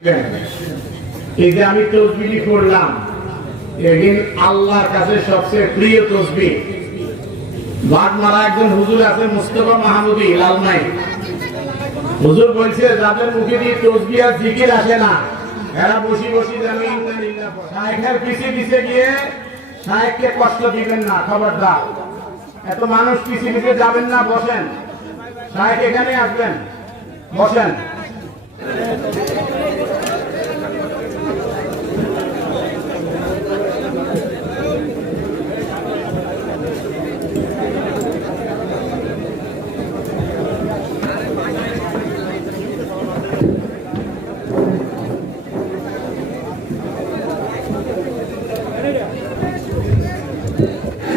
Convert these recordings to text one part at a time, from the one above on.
এই যে আমি তসবিহ করলাম, এদিন আল্লাহর কাছে সবচেয়ে প্রিয় তসবিহ। বাগমারা একজন হুজুর আছে, মুস্তাফা মাহমুদি লালমাই। হুজুর বলছে যাদের মুখে দিয়ে তসবিহ আর জিকির আসে না, এরা বসি বসি যেন শায়েখের পিছে পিছে গিয়ে শায়েখকে কষ্ট দিবেন না, খবরদার। এত মানুষ পিছে পিছে যাবেন না, বসেন। শায়েখ এখানে আসবেন, বসেন।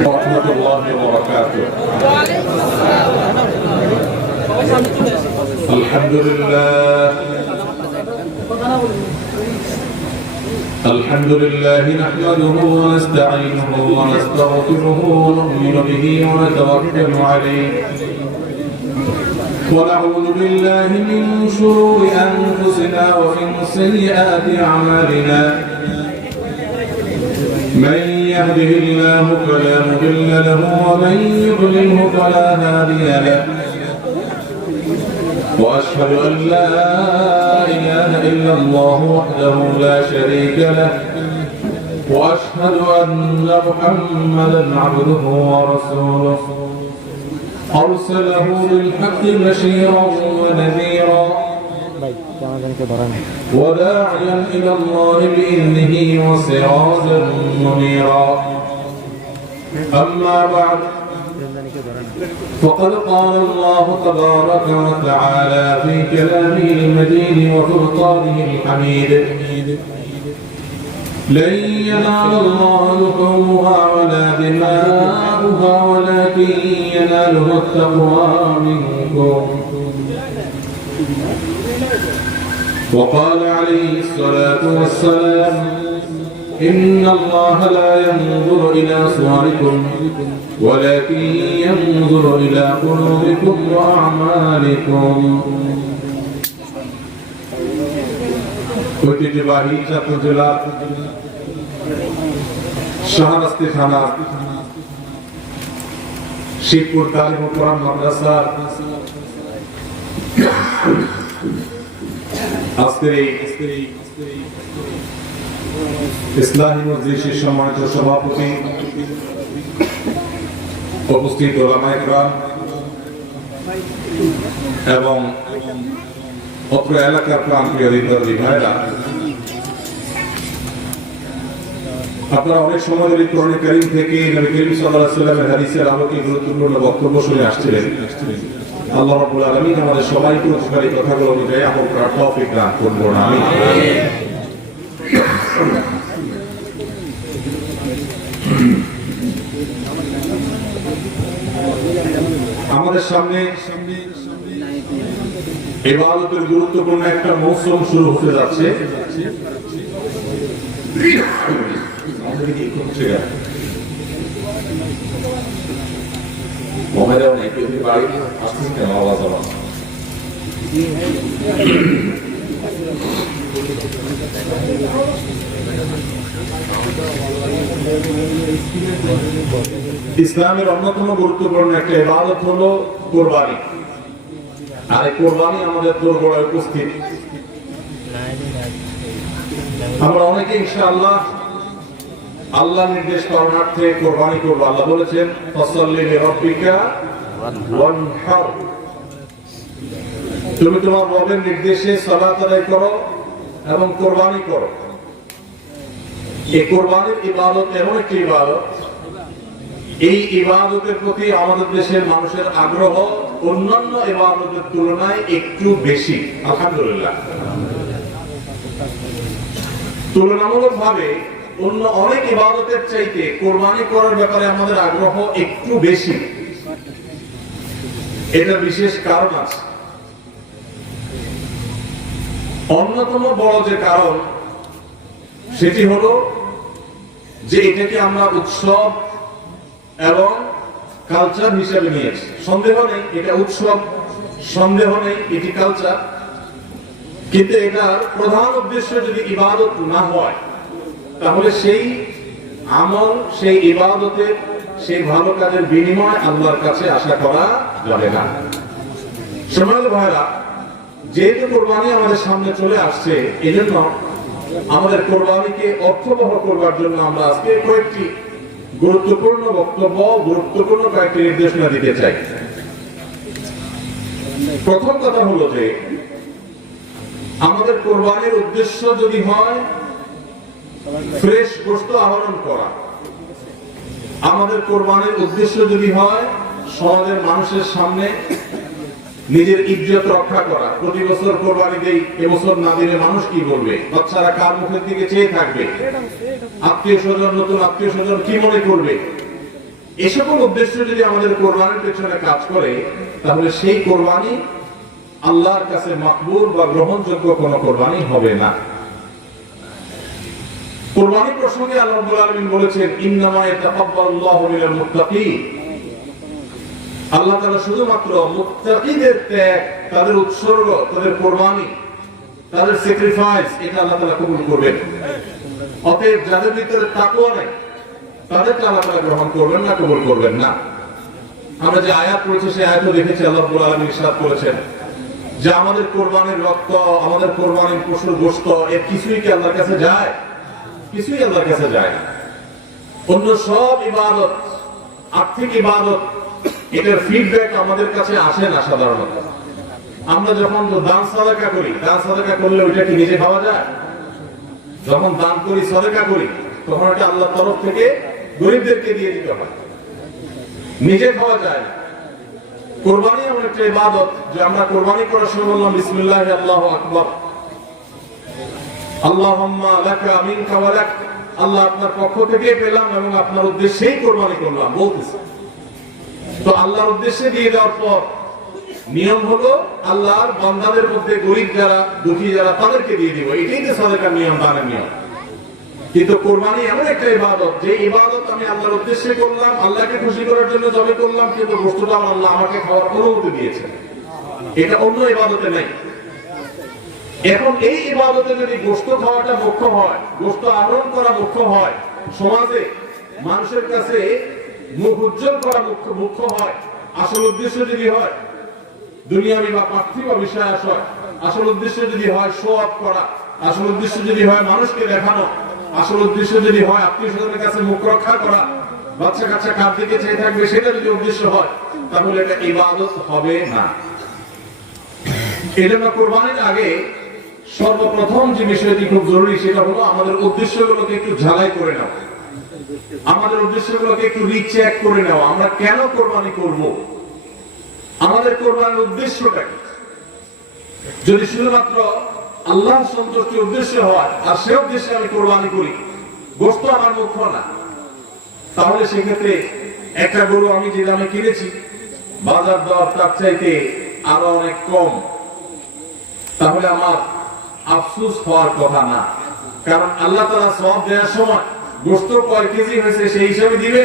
ورحمة الله وبركاته. الحمد لله نحمده ونستعينه ونستغفره ونؤمن به ونتوكل عليه ونعوذ بالله من شرور أنفسنا ومن سيئات أعمالنا. من يهده الله فلا مضل له ومن يضلله فلا هادي له. وأشهد أن لا إله إلا الله وحده لا شريك له وأشهد أن محمدا عبده ورسوله أرسله بالحق بشيرا ونذيرا وداعيا إلى الله بإذنه وسراجا منيرا. أما بعد فقد قال الله تبارك وتعالى في كلامه المجيد وفرقانه الحميد: لن ينال الله لحومها ولا دماؤها ولكن يناله التقوى منكم. وقال عليه الصلاة والسلام: إن الله لا ينظر إلى صوركم ولكن ينظر إلى قلوبكم وأعمالكم. ঐতিহ্যবাহী চাঁদপুর জেলার শাহরাস্তি থানা শিবপুর তালিম কোরআন মাদ্রাসার আজকের এই ইসলামী মজলিসের সম্মানিত সভাপতি, উপস্থিত ওলামায়ে কেরাম এবং অত্র এলাকার প্রাণপ্রিয় হৃদয়ী ভাইরা, আপনারা অনেক সময় ধরে কোরআন কারীম থেকে নবী করিম সাল্লাল্লাহু আলাইহি ওয়াসাল্লামের হাদিসের আলোকে গুরুত্বপূর্ণ বক্তব্য শুনে আসছিলেন। আল্লাহ রাব্বুল আলামিন আমাদের সবাইকে উপকারী কথাগুলো অনুযায়ী আমল করার তৌফিক দান করুন, আমিন। আমাদের সামনে ইবাদতের গুরুত্বপূর্ণ একটা মৌসুম শুরু হতে যাচ্ছে। ইসলামের অন্যতম গুরুত্বপূর্ণ একটা ইবাদত হলো কুরবানি। আর এই কুরবানি আমাদের দরবারে উপস্থিত। আমরা অনেকে ইনশাআল্লাহ আল্লাহ নির্দেশ পালনার্থে কুরবানি করব। আল্লাহ বলেছেন, ফাসাল্লি লিরাব্বিকা ওয়ানহার, তুমি তোমার রবের নির্দেশে সালাত আদায় করো এবং কুরবানি করো। এই কুরবানির ইবাদত এমন একটি ইবাদত, এই ইবাদতের প্রতি আমাদের দেশের মানুষের আগ্রহ অন্যান্য ইবাদতের তুলনায় একটু বেশি, আলহামদুলিল্লাহ। তুলনামূলকভাবে অন্য অনেক ইবাদতের চাইতে কুরবানি করার ব্যাপারে আমাদের আগ্রহ একটু বেশি। এটা বিশেষ কারণ আছে। অন্যতম বড় যে কারণ সেটি হলো যে এটাকে আমরা উৎসব এবং কালচার হিসেবে নিয়েছি। সন্দেহ নেই এটা উৎসব, সন্দেহ নেই এটি কালচার। কিন্তু এটার প্রধান উদ্দেশ্য যদি ইবাদত না হয়, তাহলে সেই আমল, সেই ইবাদতের, সেই ভালো কাজের বিনিময় আল্লাহর কাছে আশা করা যাবে না। সম্মানিত ভাইরা, যেহেতু কোরবানি আমাদের সামনে চলে আসছে, এই জন্য আমাদের কোরবানিকে অর্থবহ করবার জন্য আমরা আজকে কয়েকটি গুরুত্বপূর্ণ বক্তব্য, গুরুত্বপূর্ণ কয়েকটি নির্দেশনা দিতে চাই। প্রথম কথা হলো যে আমাদের কোরবানির উদ্দেশ্য যদি হয় ফ্রেশ গোশত আহরণ করা, আমাদের কোরবানির উদ্দেশ্য যদি হয় সমাজের মানুষের সামনে নিজের ইজ্জত রক্ষা করা, প্রতি বছর কোরবানি দেই, এবছর না দিলে মানুষ কি বলবে, বাচ্চারা কার মুখের দিকে চেয়ে থাকবে, আত্মীয় স্বজন, নতুন আত্মীয় স্বজন কি মনে করবে, এ সকল উদ্দেশ্য যদি আমাদের কোরবানির পেছনে কাজ করে, তাহলে সেই কোরবানি আল্লাহর কাছে মাকবুল বা গ্রহণযোগ্য কোনো কোরবানি হবে না। কোরবানি প্রসঙ্গে আল্লাহ রাব্বুল আলামিন বলেছেন, ইন্নামা ইয়াতাকাব্বালুল্লাহু মিনাল মুত্তাকিন। আল্লাহ তাআলা শুধুমাত্র মুত্তাকিদের ত্যাগ, তাদের উৎসর্গ, তাদের কোরবানি, তাদের স্যাক্রিফাইস, এটা আল্লাহ তাআলা কবুল করবেন। অতএব যাদের ভিতরে তাকওয়া নেই, তাদেরকে আল্লাহ তাআলা গ্রহণ করবেন না, কবুল করবেন না। আমরা যে আয়াত পড়েছি সেই আয়াতও দেখেছি, আল্লাহ রাব্বুল আলামিন ইরশাদ করেছেন যে আমাদের কোরবানির রক্ত, আমাদের কোরবানির পশুর গোশত, এর কিছুই কি আল্লাহর কাছে যায়? কিছুই আল্লাহর কাছে যায় না। অন্য সব ইবাদত, আর্থিক ইবাদত, এটার ফিডব্যাক আমাদের কাছে আসে না সাধারণত। আমরা যখন দান সাদাকা করি, দান সাদাকা করলে ওইটা কি নিজে খাওয়া যায়? যখন দান করি, সাদাকা করি, তখন এটা আল্লাহর তরফ থেকে গরিবদেরকে দিয়ে দিতে হয়, নিজে খাওয়া যায় না। কোরবানি এমন একটা ইবাদত যে আমরা কোরবানি করার সময় বললাম বিসমিল্লাহ, আল্লাহু আকবার, আল্লাহুম্মা লাকা মিনকা ওয়া লাক, আল্লাহ আপনার পক্ষ থেকে পেলাম এবং আপনার উদ্দেশ্যেই কোরবানি করলাম বলতেছি। তো আল্লাহর উদ্দেশ্যে দিয়ে দেওয়ার পর নিয়ম হলো আল্লাহর বান্দাদের মধ্যে গরিব যারা, দুঃখী যারা, তাদেরকে দিয়ে দিব, এটাই তো সাদাকার নিয়ম, দানের নিয়ম। কিন্তু কোরবানি এমন একটা ইবাদত যে ইবাদত আমি আল্লাহর উদ্দেশ্যে করলাম, আল্লাহকে খুশি করার জন্য জবে করলাম, কিন্তু গোশতটা আল্লাহ আমাকে খাওয়ার অনুমতি দিয়েছেন, এটা অন্য ইবাদতে নেই। এখন এই ইবাদতে যদি গোশত খাওয়াটা মুখ্য হয়, গোশত আহরণ করা মুখ্য হয়, সমাজে মানুষের কাছে মুখ উজ্জ্বল করা মুখ্য হয়, আসল উদ্দেশ্য যদি হয় দুনিয়াবি বা পার্থিব বিষয় আসয়, আসল উদ্দেশ্য যদি হয় শো অফ করা, আসল উদ্দেশ্য যদি হয় মানুষকে দেখানো, আসল উদ্দেশ্য যদি হয় আত্মীয় স্বজনের কাছে মুখ রক্ষা করা, বাচ্চা কাচ্চা কার দিকে চেয়ে থাকবে, সেটা যদি উদ্দেশ্য হয়, তাহলে এটা ইবাদত হবে না। এজন্য কোরবানির আগে সর্বপ্রথম যে বিষয়টি খুব জরুরি, সেটা হলো আমাদের উদ্দেশ্যগুলোকে একটু ঝালাই করে নেওয়া, আমাদের উদ্দেশ্যগুলোকে একটু রিচেক করে নেওয়া। আমরা কেন কোরবানি করব, আমাদের কোরবানির উদ্দেশ্যটা কি? যদি শুধুমাত্র আল্লাহ সন্তুষ্টির উদ্দেশ্য হয় আর সে উদ্দেশ্যে আমি কোরবানি করি, গোশত আমার মুখ্য না, তাহলে সেক্ষেত্রে একটা গরু আমি যে দামে কিনেছি, বাজার দর তার চাইতে আরো অনেক কম, তাহলে আমার আফসোস হওয়ার কথা না। কারণ আল্লাহ তাআলা সওয়াব দেওয়ার সময় গোশত কয় কেজি হয়েছে সেই হিসাবে দিবে,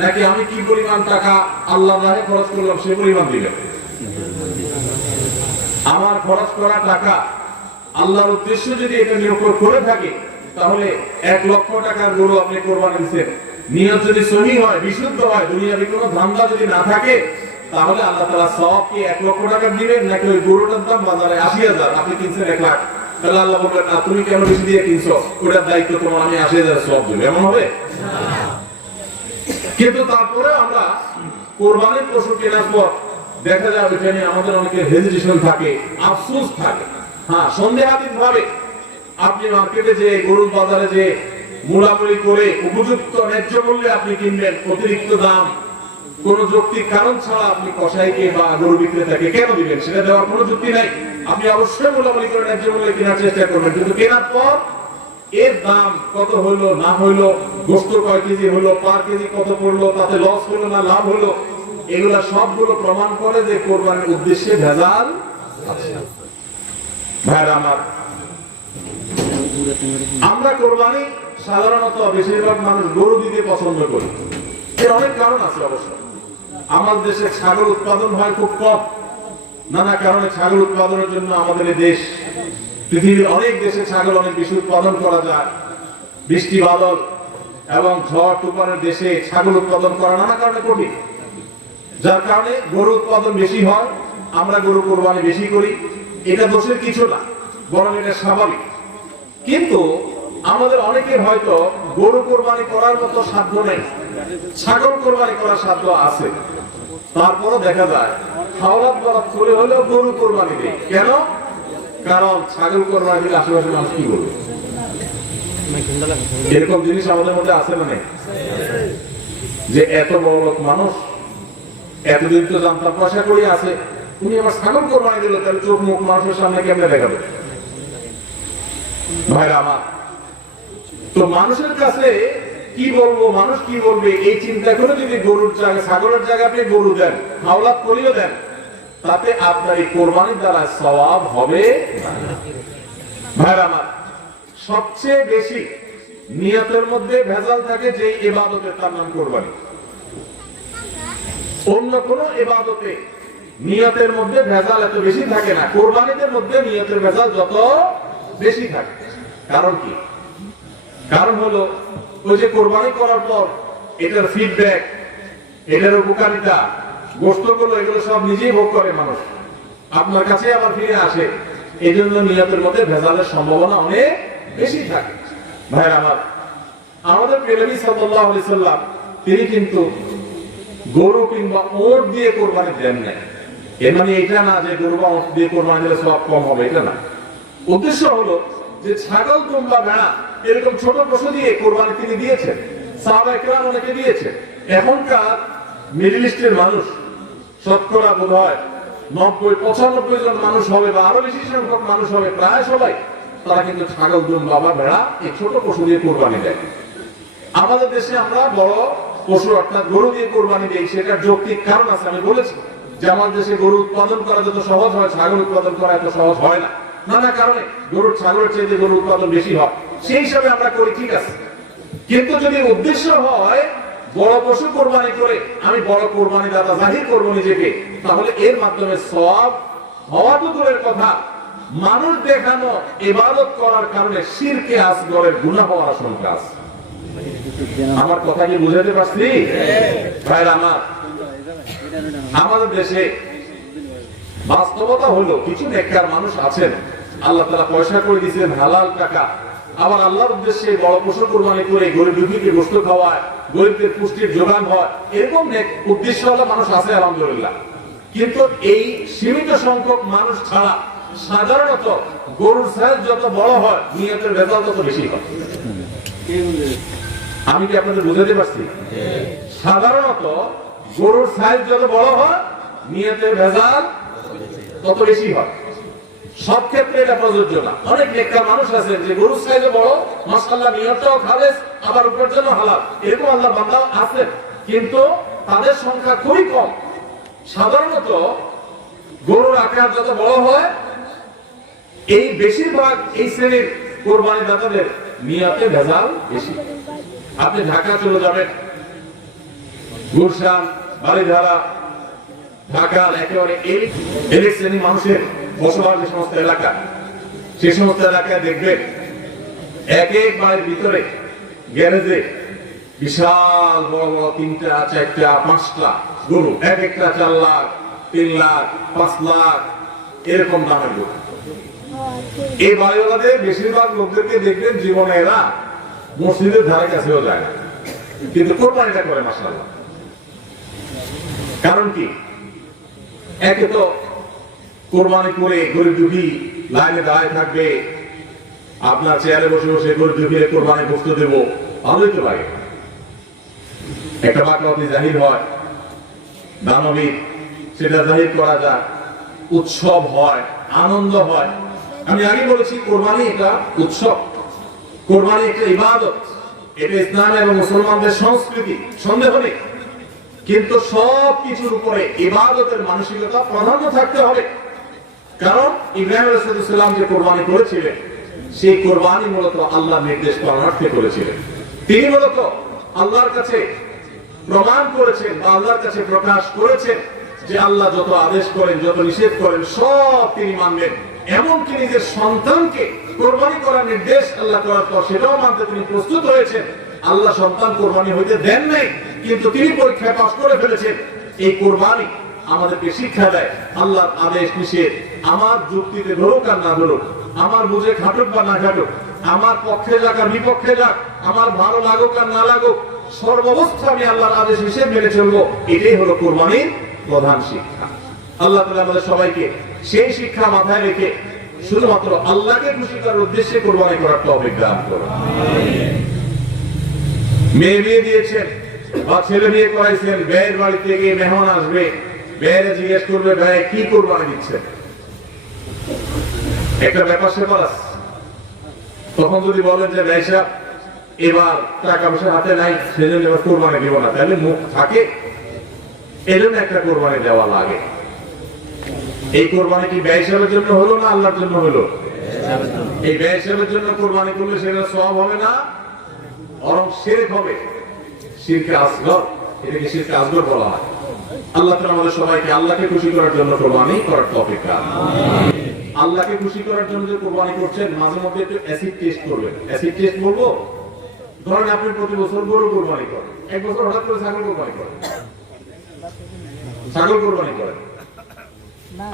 নাকি আমি কি পরিমাণ টাকা আল্লাহর রাহে খরচ করলাম সেই পরিমাণ দিবে? আমার খরচ করা টাকা আল্লাহর উদ্দেশ্যে যদি এটা নিয়োগ করে থাকে, তাহলে 1 লক্ষ টাকার গরু আপনি কোরবানি দিচ্ছেন, নিয়ত যদি সহিহ হয়, বিশুদ্ধ হয়, দুনিয়াবি কোনো ধান্দা যদি না থাকে, তাহলে আল্লাহ তাআলা সওয়াব কি 1 লক্ষ টাকা দিবেন, নাকি ওই গরুটার দাম বাজারে 80,000, আপনি কিনছেন 1 লাখ, তাহলে আল্লাহ বলবেন না তুমি কেন বেশি দিয়ে কিনছো, ওটার দায়িত্ব তোমার, আমি 80,000 সওয়াব দেব? এমন হবে? কিন্তু তারপরে আমরা কোরবানির পশু কেনার পর দেখা যায় ওইটা নিয়ে আমাদের অনেকের হেজিটেশন থাকে, আফসোস থাকে। হ্যাঁ, সন্দেহাতীত ভাবে আপনি মার্কেটে যে গরুর বাজারে যে মুড়ামুড়ি করে উপযুক্ত ন্যায্য মূল্যে আপনি কিনবেন, অতিরিক্ত দাম কোন যৌক্তিক কারণ ছাড়া আপনি কসাইকে বা গরু বিক্রেতাকে কেন দিবেন? সেটা দেওয়ার কোনো যুক্তি নাই। আপনি অবশ্যই মুড়ামুড়ি করে ন্যায্য মূল্যে কেনার চেষ্টা করবেন, কিন্তু কেনার পর এর দাম কত হইলো না হইলো, গোশত কয় কেজি হলো, পার কেজি কত পড়লো, তাতে লস হলো না লাভ হলো, এগুলা সবগুলো প্রমাণ করে যে কোরবানির উদ্দেশ্যে ভেজাল আছে। ভাইরা আমার, আমরা কোরবানি সাধারণত বেশিরভাগ মানুষ গরু দিতে পছন্দ করি। এর অনেক কারণ আছে অবশ্য। আমাদের দেশে ছাগল উৎপাদন হয় খুব কম, নানা কারণে ছাগল উৎপাদনের জন্য আমাদের এই দেশ পৃথিবীর অনেক দেশে ছাগল অনেক বেশি উৎপাদন করা যায়। বৃষ্টি বাদল এবং ঝড় তুফানের দেশে ছাগল উৎপাদন করা নানা কারণে কঠিন, যার কারণে গরু উৎপাদন বেশি হয়, আমরা গরু কোরবানি বেশি করি। এটা দোষের কিছু না, বরং এটা স্বাভাবিক। কিন্তু আমাদের অনেকের হয়তো গরু কোরবানি করার মতো সাধ্য নেই, ছাগল কোরবানি করার সাধ্য আছে। তারপরও দেখা যায় হাওলাত বরাত করে হলেও গরু কোরবানি দেয়। কেন? কারণ ছাগল কোরবানি দিলে আশেপাশে মানুষ কি বলবে? এরকম জিনিস আমাদের মধ্যে আছে মানে যে এত বড় লোক মানুষ, এতদিন তো জানতাম পয়সা করে আছে, উনি আমার ছাগল কোরবানি দিল, তাহলে চোখ মুখ মানুষের সামনে কেমনে দেখাবে? ভাইরা আমার, তো মানুষের কাছে কি বলবো, মানুষ কি বলবে, এই চিন্তা করে যদি গরুর জায়গায় ছাগলের জায়গায় আপনি গরু দেন, হাওলাত করিও দেন, তাতে আপনার এই কোরবানির দ্বারা সওয়াব হবে না। ভাইরা আমার, সবচেয়ে বেশি নিয়তের মধ্যে ভেজাল থাকে যে ইবাদতের, তার নাম কোরবানি। অন্য কোন ইবাদতে নিয়তের মধ্যে ভেজাল এত বেশি থাকে না, কোরবানিদের মধ্যে নিয়তের ভেজাল যত বেশি থাকে। কারণ কি? কারণ হলো ওই যে কোরবানি করার পর এটার ফিডব্যাক, এটার উপকারিতা, গোশতগুলো, এগুলো সব নিজেই ভোগ করে মানুষ, আপনার কাছে আবার ফিরে আসে। এই জন্য নিয়তের মধ্যে ভেজালের সম্ভাবনা অনেক বেশি থাকে। ভাইরা আমার, আমাদের প্রিয় নবী সাল্লাল্লাহু আলাইহি সাল্লাম তিনি কিন্তু গরু কিংবা ওট দিয়ে কোরবানি দেন না। এর মানে এটা না যে গরু বা ওট দিয়ে কোরবানি দিলে সওয়াব কম হবে, এটা না। উদ্দেশ্য হলো যে ছাগল কিংবা ভেড়া এরকম ছোট পশু দিয়ে কোরবানি তিনি দিয়েছেন, সাহাবায়ে কেরাম অনেকে দিয়েছেন। এখনকার মিডল ইস্টের মানুষ শতকরা বোধহয় 90-95 জন মানুষ হবে বা আরো বেশি সংখ্যক মানুষ হবে, প্রায় সবাই, তারা কিন্তু ছাগল দুম্বা বা ভেড়া এই ছোট পশু দিয়ে কোরবানি দেয়। আমাদের দেশে আমরা বড় পশু অর্থাৎ গরু দিয়ে কোরবানি দেই, সেটার যৌক্তিক কারণ আছে। আমি বলেছি যে আমার দেশে গরু উৎপাদন করা যত সহজ হয়, ছাগল উৎপাদন করা এত সহজ হয় না, নানা কারণে। গরুর ছাগলের চেয়ে গরু উৎপাদন বেশি হয়, সেই হিসাবে আমরা করি, ঠিক আছে। কিন্তু যদি উদ্দেশ্য হয় বড় পশু কোরবানি করে আমি বড় কোরবানি দাতা জাহির করবো নিজেকে, তাহলে এর মাধ্যমে সওয়াব হওয়া তো দূরের কথা, মানুষ দেখানো ইবাদত করার কারণে শিরকে আসগরের গুনাহ হওয়ার আশঙ্কা আছে। আমার কথা কি বুঝাতে পারছি? ভাইরা আমার, আমাদের দেশে বাস্তবতা হলো কিছু নেককার মানুষ আছেন, আল্লাহ তাআলা পয়সা করে দিয়েছিলেন হালাল টাকা, আবার আল্লাহর উদ্দেশ্যে বড় পশু কোরবানি করে গরিব দুঃখীকে গোশত খাওয়ায়, গরিবদের পুষ্টির যোগান হয়, এরকম নেক উদ্দেশ্যওয়ালা মানুষ আছে আলহামদুলিল্লাহ। কিন্তু এই সীমিত সংখ্যক মানুষ ছাড়া সাধারণত গরুর সাইজ যত বড় হয় নিয়তের ভেজাল তত বেশি হয়। আমি কি আপনাদের বুঝাতে পারছি? সাধারণত গরুর সাইজ যত বড় হয় নিয়তের ভেজাল তত বেশি হয়। সব ক্ষেত্রে এটা প্রযোজ্য না। অনেক নেককার মানুষ আছে যে গরুর সাইজে বড়, মাশাআল্লাহ নিয়তটাও খালেস, আবার উপার্জন হালাল, এরকম আল্লাহ বান্দা আছে, কিন্তু তাদের সংখ্যা খুবই কম। সাধারণত গরুর আকার যত বড় হয়, এই বেশিরভাগ এই শ্রেণীর কোরবানি দাতাদের নিয়তে ভেজাল বেশি। আপনি ঢাকা চলে যাবেন, গুলশান, বারিধারা, ঢাকার একেবারে এই শ্রেণী মানুষের বসবাস যে সমস্ত এলাকা, সেই সমস্ত এলাকায় দেখবেন এক এক বাড়ির ভিতরে গ্যারেজে বিশাল বড় বড় 3টা 4টা 5টা গরু, এক একটা 4 লাখ 3 লাখ 5 লাখ এরকম দামের গরু। এই বাড়িওয়ালাদের বেশিরভাগ লোকদেরকে দেখবেন জীবনে এরা মসজিদের ধারে কাছেও যায় না, কিন্তু কোরবানিটা করে মাশাআল্লাহ। কারণ কি? একে তো কোরবানি করে গরিব দুঃখী লাইনে দাঁড়ায় থাকবে, আপনার চেয়ারে বসে বসে গরিব দুঃখীর কোরবানি গোশত দেব, ভালোই তো লাগে। একটা বাকলাতি জাহির হয়, দানবী সেটা জাহির করা যায়, উৎসব হয়, আনন্দ হয়। আমি আগে বলেছি কোরবানি এটা উৎসব, কোরবানি একটা ইবাদত, এটা ইসলাম এবং মুসলমানদের সংস্কৃতি, সন্দেহ নেই। কিন্তু সব কিছুর উপরে ইবাদতের মানসিকতা প্রাধান্য থাকতে হবে। কারণ ইব্রাহিম আলাইহিস সালাম যে কোরবানি করেছিলেন, সেই কোরবানি মূলত আল্লাহর নির্দেশ পালনার্থে করেছিলেন। তিনি মূলত আল্লাহর কাছে প্রমাণ করেছেন বা আল্লাহর কাছে প্রকাশ করেছেন যে আল্লাহ যত আদেশ করেন, যত নিষেধ করেন, সব তিনি মানবেন এমনকি নিজের সন্তানকে কোরবানি করার নির্দেশ আল্লাহ করার পর সেটাও মানতে তিনি প্রস্তুত হয়েছেন। আল্লাহ সন্তান কোরবানি হইতে দেন নাই, কিন্তু তিনি পরীক্ষায় পাস করে ফেলেছেন। এই কোরবানি আমাদেরকে শিক্ষা দেয় আল্লাহর আদেশ নিষেধ আমার যুক্তিতে ধরুক আর না ধরুক, আমার বুঝে খাটুক বা না খাটুক, আমার পক্ষে যাক আর বিপক্ষে যাক, আমার ভালো লাগুক আর না লাগুক, সর্বাবস্থা আমি আল্লাহর আদেশ হিসেবে মেনে চলবো। এটাই হলো কোরবানির প্রধান শিক্ষা। আল্লাহ তাআলা আমাদের সবাইকে সেই শিক্ষা মাথায় রেখে শুধুমাত্র আল্লাহকে খুশি করার উদ্দেশ্যে কোরবানি করার তৌফিক দান করুন। মেয়ে বিয়ে দিয়েছেন বা ছেলে বিয়ে করাইছেন, মেয়ের বাড়িতে গিয়ে মেহমান আসবে, মেয়েরা জিজ্ঞেস করবে ভাই কি কোরবানি দিচ্ছেন, একটা ব্যাপার সেপার আছে। তখন যদি বলেন যে ভাই সাহেব এবার টাকা পয়সা হাতে নাই, সেজন্য এবার কোরবানি দেব না, তাহলে মুখ থাকে, এজন্য একটা কোরবানি দেওয়া লাগে। এই কোরবানি কি ব্যয় হিসাবের জন্য হলো না আল্লাহর জন্য হলো? এই ব্যয় হিসাবের জন্য কোরবানি করলে সেটা সওয়াব হবে না, বরং শিরক হবে, শিরকে আসগর। এটাকে শিরকে আসগর বলা হয়। আল্লাহ তাআলা আমাদের সবাইকে আল্লাহকে খুশি করার জন্য কোরবানি করার তৌফিক দান করুন। আল্লাহকে খুশি করার জন্য যে কোরবানি করছেন, মাঝে মধ্যে একটু অ্যাসিড টেস্ট করবেন। অ্যাসিড টেস্ট বলবো, ধরেন আপনি প্রতি বছর গরু কোরবানি করেন, এক বছর হঠাৎ করে ছাগল কোরবানি করেন, ছাগল কোরবানি করেন,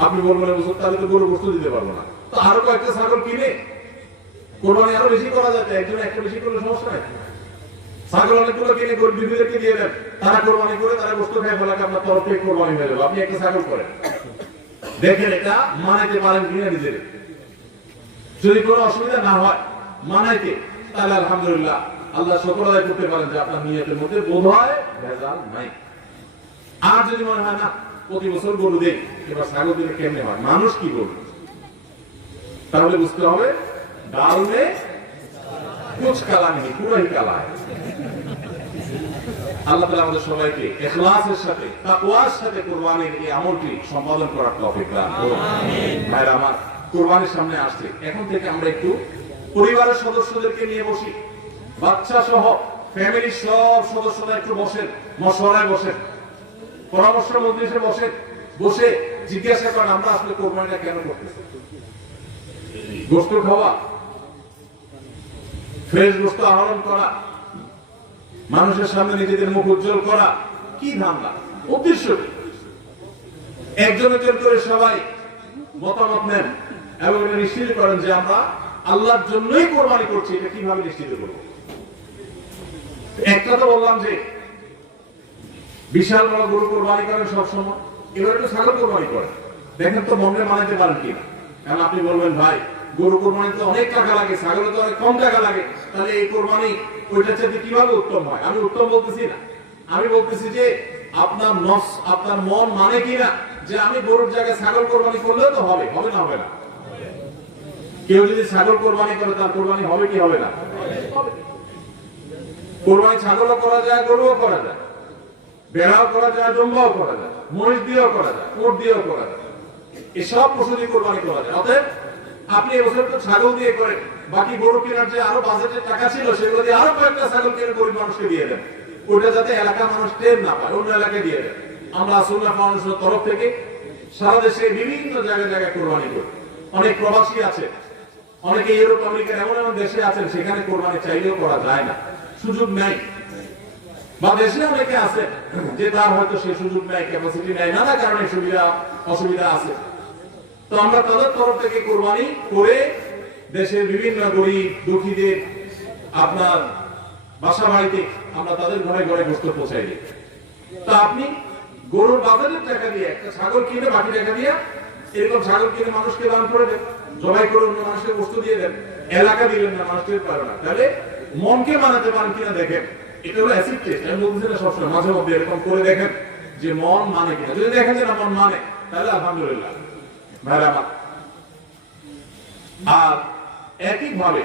আপনি বলবেন বছর তাহলে তো গরু গোশত দিতে পারবো না, তো আরো কয়েকটা ছাগল কিনে কোরবানি আরো বেশি করা যাবে। একজন একটা বেশি করলে সমস্যা নেই, ছাগল অনেকগুলো কিনে গরিব বিবিদেরকে দিয়ে দেন, তারা কোরবানি করে তারা গোশত খেয়ে ফেলাকে আপনার তরফ থেকে কোরবানি হয়ে যাবে। আপনি একটা ছাগল করেন, দেখেন এটা মানাইতে পারেন কিনা নিজের। যদি কোনো অসুবিধা না হয় মানাইতে, তাহলে আলহামদুলিল্লাহ আল্লাহ শুকর আদায় করতে পারেন যে আপনার নিয়তের মধ্যে বোধ হয় ভেজাল নাই। আর যদি মনে হয় না প্রতি বছর গরু দেই, এবার ছাগল দিলে কেমনে হয়, মানুষ কি বলবে, তাহলে বুঝতে হবে ডাল মে কুছ কালা নেই, পুরাই কালা। আল্লাহ তাআলা আমাদের সবাইকে ইখলাসের সাথে তাকওয়ার সাথে কুরবানির এই আমলটি সম্পাদন করার তৌফিক দান করুন। আমিন। ভাইরা আমার, কুরবানির সামনে আসছে, এখন থেকে আমরা একটু পরিবারের সদস্যদেরকে নিয়ে বসি, বাচ্চা সহ ফ্যামিলির সব সদস্যরা একটু বসেন, মশওয়ারায় বসেন, পরামর্শ মজলিসে বসেন, বসে জিজ্ঞাসা করেন আমরা আসলে কোরবানিটা কেন করতেছি। গোশত খাওয়া, ফ্রেশ গোশত আহরণ করা, মানুষের সামনে নিজেদের মুখ উজ্জ্বল করা, কি ধান্দা, উদ্দেশ্য কি? একজন একজন করে সবাই মতামত নেন এবং এটা নিশ্চিত করেন যে আমরা আল্লাহর জন্যই কোরবানি করছি। এটা কিভাবে নিশ্চিত করব? একটা তো বললাম যে বিশাল বড় গরু কোরবানি করেন সবসময়, এবার একটু ছাগল কোরবানি করেন, দেখেন তো মনে মানাতে পারেন কিনা। কারণ আপনি বলবেন ভাই গরু কোরবানিতে অনেক টাকা লাগে, ছাগলে তো অনেক কম টাকা লাগে, তাহলে এই কোরবানি ওইটার চাইতে কিভাবে উত্তম হয়? আমি উত্তম বলতেছি না, আমি বলতেছি যে আপনার নফস, আপনার মন মানে কিনা যে আমি গরুর জায়গায় ছাগল কোরবানি করলেও তো হবে, হবে না হবে না? কেউ যদি ছাগল কোরবানি করে তার কোরবানি হবে কি হবে না? কোরবানি ছাগলও করা যায়, গরুও করা যায়, বেড়াও করা যায়, জম্বাও করা যায়, মহিষ দিয়েও করা যায়, উট দিয়েও করা যায়, এসব পশু দিয়ে কোরবানি করা যায়। অতএব আপনি এবছর তো ছাগল দিয়ে করেন, বাকি গরু কেনার যে আরো বাজেটের টাকা ছিল সেগুলো দিয়ে আরো কয়েকটা ছাগল কিনে গরিব মানুষকে দিয়ে দেন, ওটা যাতে এলাকার মানুষ টের না পায়, অন্য এলাকায় দিয়ে দেন। আমরা সুন্নাহ ফাউন্ডেশনের তরফ থেকে সারা দেশে বিভিন্ন জায়গায় জায়গায় কোরবানি করি। অনেক প্রবাসী আছে, অনেকে ইউরোপ আমেরিকার এমন এমন দেশে আছেন সেখানে কোরবানি চাইলেও করা যায় না, সুযোগ নাই, বা দেশে অনেকে আছে যে তার হয়তো সে সুযোগ নাই, ক্যাপাসিটি নাই, নানা কারণে সুবিধা অসুবিধা আছে। তো আমরা তাদের তরফ থেকে কোরবানি করে দেশের বিভিন্ন গরিব দুঃখীদের আপনার বাসা বাড়িতে আমরা তাদের ঘরে ঘরে গোশত পৌঁছাই দিই। তা আপনি গরুর বাজারের টাকা দিয়ে একটা ছাগল কিনে, বাকি টাকা দিয়ে এরকম ছাগল কিনে মানুষকে দান করে দেন, জবাই করে অন্য মানুষকে গোশত দিয়ে দেন, এলাকা দিলেন না, মানুষকে পারে না, তাহলে মনকে মানাতে পারেন কিনা দেখেন। এটা হলো অ্যাসিড টেস্ট। আমি বলছি না সবসময়, মাঝে মধ্যে এরকম করে দেখেন যে মন মানে কিনা। যদি দেখেন যে না মন মানে, তাহলে আলহামদুলিল্লাহ ভাইরা আমার। আর একইভাবে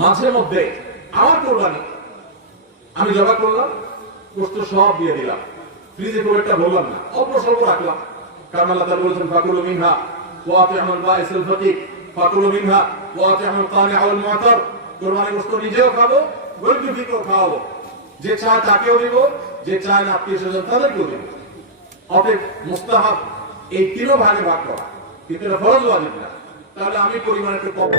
মাঝে মধ্যে আমার কোরবানি আমি জবাই করলাম, গোশত সব দিয়ে দিলাম, ফ্রিজে খুব একটা বললাম না, অল্প স্বল্প রাখলাম, কারণ আল্লাহ তাআলা বলেছেন ফাকুলু মিনহা ওয়া আতিউল বাঈসুল ফাকির ফাকুলু মিনহা ওয়া আতিউল কানিআ ওয়াল মু'তার। কোরবানি গোশত নিজেও খাবো, গরিব দুঃখীকেও খাওয়াবো, যে চায় তাকেও দিব, যে চায় না আত্মীয় স্বজন তাদেরকেও দিব। অতএব মুস্তাহাব এই তিনও ভাগে ভাগ করা। কিন্তু এটা ফরজ ওয়াজিব না। তাহলে আমি পরিমাণ একটু কম